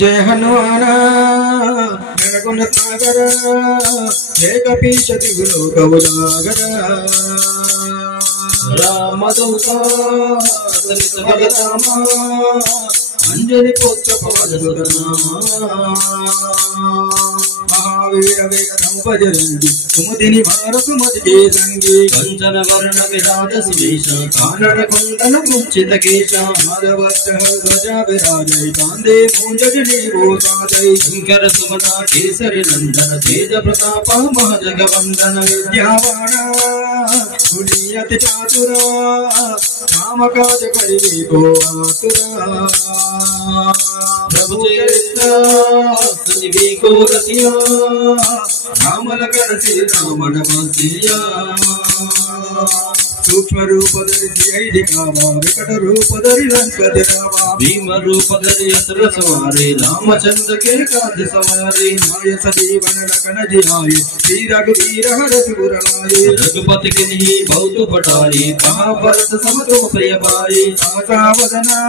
जय हनुमान गणगुण सागर जय कपीश दिगुलो गौजागर रामदूत सरित भगरामा अंजलि पुत्र पवन महावीर वेगम बजरंगी कुमुदिनी भारत मत के संगी कंचन वर्ण विराज सुवेश कानन कुंडल कुंचित केश माधवस्य ध्वजा विराजय कांधे मूंज जनेऊ साजय शंकर सुमना केसरी नंदन तेज प्रताप महाजगवंदन विद्यावान गुणियति चातुर राम काज करिबे को आतुर प्रभु चरित्र सुनिबे को रसिया राम लखन श्री राम नमसिया सूक्ष्म रूप धरि दिखावा विकट रूप धरि लंक जरावा भीम रूप धरि असुर संहारे रामचंद्र के काज सवारे नाय सजीवन लखन जियाए श्री रघुवीर हरष उर लाए रघुपति किन्ही बहुत पटारे कहा भरत सम तुम प्रिय भाई आशा वदना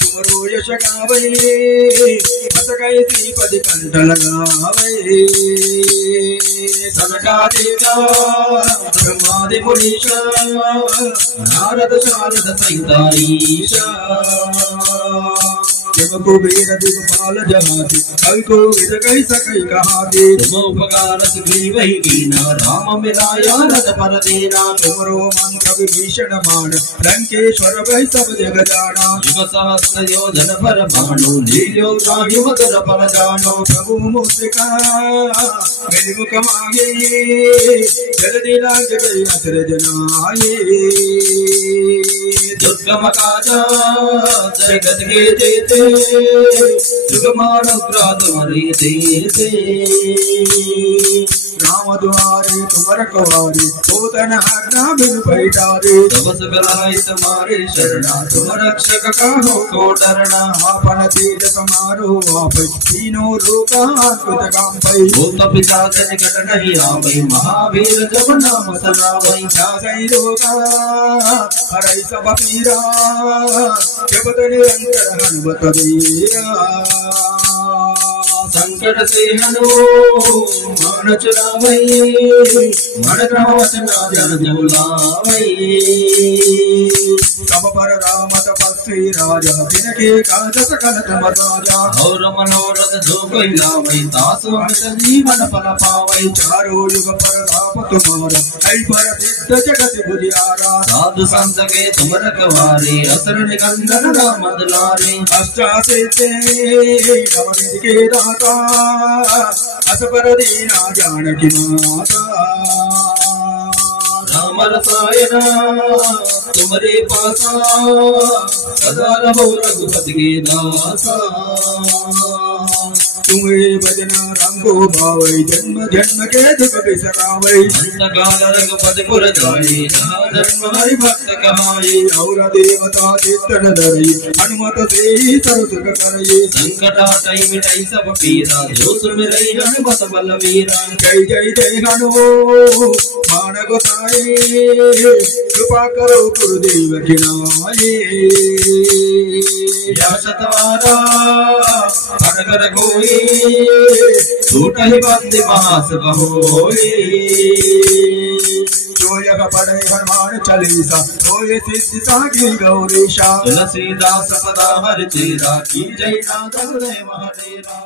तुमरो यश गावै हस गए श्रीपद कंठ लगावै सनकादिक ब्रह्मादि मुनीश नारद शारद सहित ईशा जब कुबेर दिगपाल जहाती कवि को विद कहि सकै कहाते तुम उपकार सुग्रीव ही कीना राम मिलाया रथ पर देना तुमरो मंत्र विभीषण बाण लंकेश्वर वै सब जग जाना युग सहस्र योजन पर बाणो लील्यो राहि मधुर फल जानो प्रभु मुद्रिका मेलि कमाये जल्दी लाग गई असुर जनाये दुर्गम काजा जगत के जेते सुगमान तुम्हारे देते राम द्वारे तुम रखवारे पोतन आज्ञा बिन पैठारे तपस कराई तुम्हारे शरणा तुम रक्षक कहो को डरना आपन तेज समारो आप तीनों लोका अद्भुत काम पै भूत पिशाच निकट नहीं आवै महावीर जब नाम सलावै जासै लोका हरै सब पीरा जपत निरंतर हनुमत वीरा संकट से हनो मान चुरावै मन क्रमवचना जन जौलावै सब पर राम तपस्वी राजा जिनके काज सकल तुम राजा और मनोरथ जो कोई लावै तासु अमित जीवन फल पावै चारों युग पर ताप तुम्हारा ऐ पर सिद्ध जगत बुझियारा साधु संत के तुम रखवारे असुर निकंदन राम दुलारे अष्टासिद्धि नवनिधि के दाता अस पर दीना जानकी माता राम रसायन तुम्हारे पासा सदा रहो रघुपति के दासा तुम्हें भजना राम को भावै जन्म जन्म के दुख बिसरावै अंत काल रघुपति पुर जाई जहाँ जन्म हरि भक्त कहाई और देवता चित्तन धरई हनुमत से ही सर्व सुख करई संकट हटई मिटई सब पीरा जो सुमिरई हनुमत बलवीरा जय जय जय हनुमान गोसाई कृपा करो गुरुदेव खिनाए या शतवारा हर कोई छूट ही बंदे मास बहोई जो यह पढ़े हनुमान चालीसा सोए सिद्धि सागी गौरीशा तुलसीदास सदा हर चेरा की जय नाथ महादेवा।